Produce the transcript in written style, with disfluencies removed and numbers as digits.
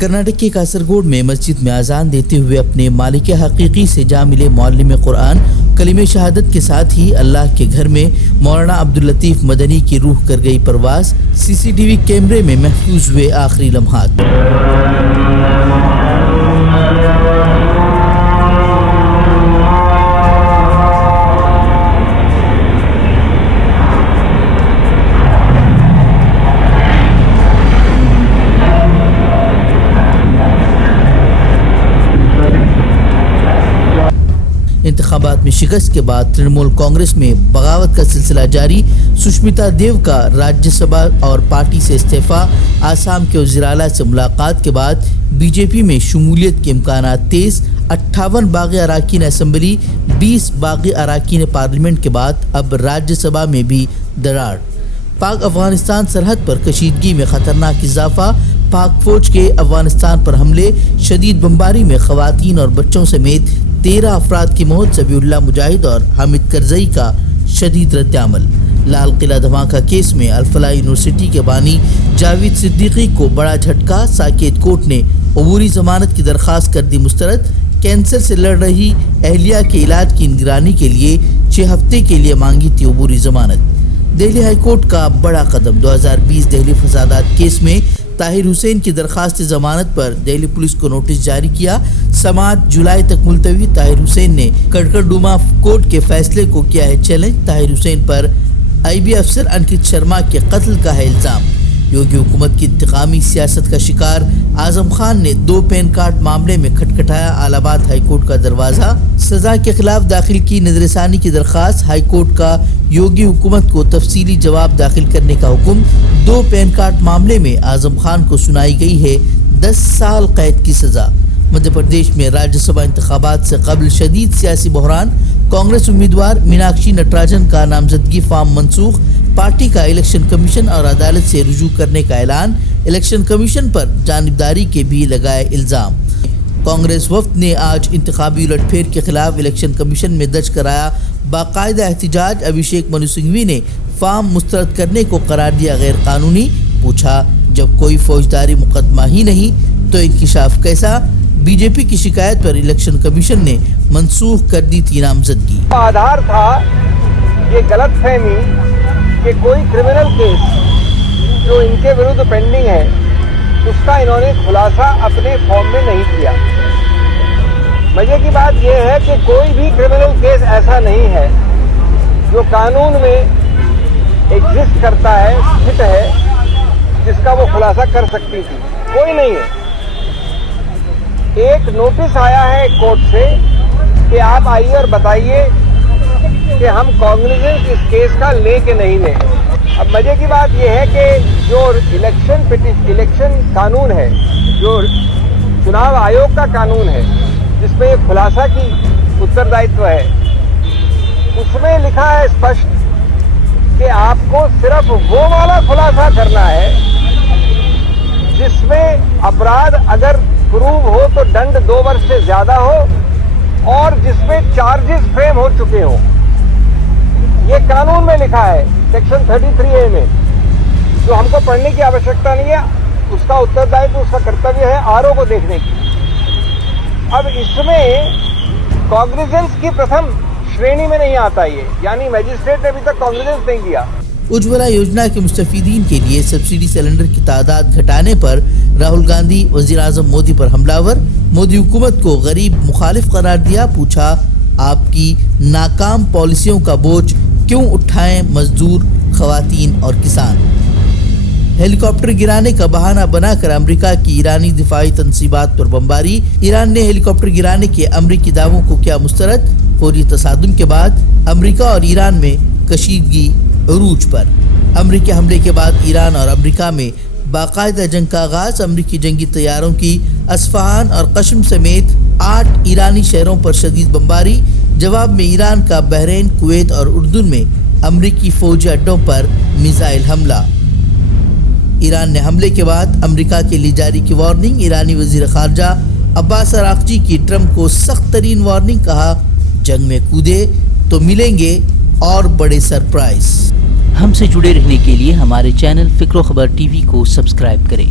کرناٹک کے کاسرگوڈ میں مسجد میں اذان دیتے ہوئے اپنے مالک حقیقی سے جا ملے معلم قرآن کلمہ شہادت کے ساتھ ہی اللہ کے گھر میں مولانا عبداللطیف مدنی کی روح کر گئی پرواز۔ سی سی ٹی وی کیمرے میں محفوظ ہوئے آخری لمحات۔ انتخابات میں شکست کے بعد ترنمول کانگریس میں بغاوت کا سلسلہ جاری۔ سشمیتا دیو کا راجیہ سبھا اور پارٹی سے استعفیٰ۔ آسام کے وزیر اعلیٰ سے ملاقات کے بعد بی جے پی میں شمولیت کے امکانات تیز۔ 58 باغی اراکین اسمبلی، 20 باغی اراکین پارلیمنٹ کے بعد اب راجیہ سبھا میں بھی دراڑ۔ پاک افغانستان سرحد پر کشیدگی میں خطرناک اضافہ۔ پاک فوج کے افغانستان پر حملے، شدید بمباری میں خواتین اور بچوں سمیت 13 افراد کی موت۔ ذبیح اللہ مجاہد اور حامد کرزئی کا شدید رد عمل۔ لال قلعہ دھماکہ کیس میں الفلاح یونیورسٹی کے بانی جاوید صدیقی کو بڑا جھٹکا۔ ساکیت کورٹ نے عبوری ضمانت کی درخواست کر دی مسترد۔ کینسر سے لڑ رہی اہلیہ کے علاج کی نگرانی کے لیے 6 ہفتے کے لیے مانگی تھی عبوری ضمانت۔ دہلی ہائی کورٹ کا بڑا قدم۔ 2020 دہلی فسادات کیس میں طاہر حسین کی درخواست ضمانت پر دہلی پولیس کو نوٹس جاری کیا۔ سماعت جولائی تک ملتوی۔ طاہر حسین نے کڑکڑڈوما کورٹ کے فیصلے کو کیا ہے چیلنج۔ طاہر حسین پر آئی بی افسر انکت شرما کے قتل کا ہے الزام۔ یوگی حکومت کی انتقامی سیاست کا شکار اعظم خان نے 2 پین کارڈ معاملے میں کھٹکھٹایا الہ آباد ہائی کورٹ کا دروازہ۔ سزا کے خلاف داخل کی نظر ثانی کی درخواست۔ ہائی کورٹ کا یوگی حکومت کو تفصیلی جواب داخل کرنے کا حکم۔ 2 پین کارڈ معاملے میں اعظم خان کو سنائی گئی ہے 10 سال قید کی سزا۔ مدھیہ پردیش میں راجیہ سبھا انتخابات سے قبل شدید سیاسی بحران۔ کانگریس امیدوار میناکشی نٹراجن کا نامزدگی فارم منسوخ۔ پارٹی کا الیکشن کمیشن اور عدالت سے رجوع کرنے کا اعلان۔ الیکشن کمیشن پر جانبداری کے بھی لگائے الزام۔ کانگریس وفد نے آج انتخابی الٹ پھیر کے خلاف الیکشن کمیشن میں درج کرایا باقاعدہ احتجاج۔ ابھیشیک منو سنگھوی نے فارم مسترد کرنے کو قرار دیا غیر قانونی۔ پوچھا جب کوئی فوجداری مقدمہ ہی نہیں تو انکشاف کیسا؟ بی جے پی کی شکایت پر الیکشن کمیشن نے منسوخ کر دی تھی نامزدگی۔ آدھار تھا یہ غلط فہمی کہ کوئی کرمنل کیس جو ان کے ورد پینڈنگ ہے اس کا انہوں نے خلاصہ اپنے فارم میں نہیں کیا۔ مزے کی بات یہ ہے کہ کوئی بھی کرمنل کیس ایسا نہیں ہے جو قانون میں ایگزسٹ کرتا ہے، فٹ ہے، جس کا وہ خلاصہ کر سکتی تھی، کوئی نہیں ہے۔ ایک نوٹس آیا ہے کورٹ سے کہ آپ آئیے اور بتائیے کہ ہم کانگریس اس کیس کا لے کے نہیں لیں۔ اب مزے کی بات یہ ہے کہ جو الیکشن قانون ہے، جو چناو آیوگ کا قانون ہے جس میں یہ خلاصہ کی اتردائتو ہے، اس میں لکھا ہے اسپشٹ کہ آپ کو صرف وہ والا خلاصہ کرنا ہے جس میں اپرادھ اگر پروو ہو تو ڈنڈ 2 برس سے زیادہ ہو اور جس میں چارجز فریم ہو چکے ہوں۔ یہ قانون میں لکھا ہے سیکشن 33A میں، جو ہم کو پڑھنے کی آوشکتا نہیں ہے، اس کا اتردائتو، اس کا کرتویہ ہے آر او کو دیکھنے کی۔ اب اس میں کانگریجنس کی پرتھم شرینی میں نہیں آتا یہ، یعنی میجسٹریٹ نے ابھی تک کانگریجنس نہیں دیا۔ اجولا یوجنا کے مستفیدین کے لیے سبسڈی سلنڈر کی تعداد گھٹانے پر راہل گاندھی وزیر اعظم مودی پر حملہ ور۔ مودی حکومت کو غریب مخالف قرار دیا۔ پوچھا آپ کی ناکام پالیسیوں کا بوجھ کیوں اٹھائیں مزدور، خواتین اور کسان؟ ہیلی کاپٹر گرانے کا بہانہ بنا کر امریکہ کی ایرانی دفاعی تنصیبات پر بمباری۔ ایران نے ہیلی کاپٹر گرانے کے امریکی دعووں کو کیا مسترد۔ فوری تصادم کے بعد امریکہ اور ایران میں کشیدگی عروج پر۔ امریکی حملے کے بعد ایران اور امریکہ میں باقاعدہ جنگ کا آغاز۔ امریکی جنگی طیاروں کی اصفہان اور قشم سمیت 8 ایرانی شہروں پر شدید بمباری۔ جواب میں ایران کا بحرین، کویت اور اردن میں امریکی فوجی اڈوں پر میزائل حملہ۔ ایران نے حملے کے بعد امریکہ کے لیے جاری کی وارننگ۔ ایرانی وزیر خارجہ عباس اراغچی کی ٹرمپ کو سخت ترین وارننگ۔ کہا جنگ میں کودے تو ملیں گے اور بڑے سرپرائز۔ ہم سے جڑے رہنے کے لیے ہمارے چینل فکر و خبر ٹی وی کو سبسکرائب کریں۔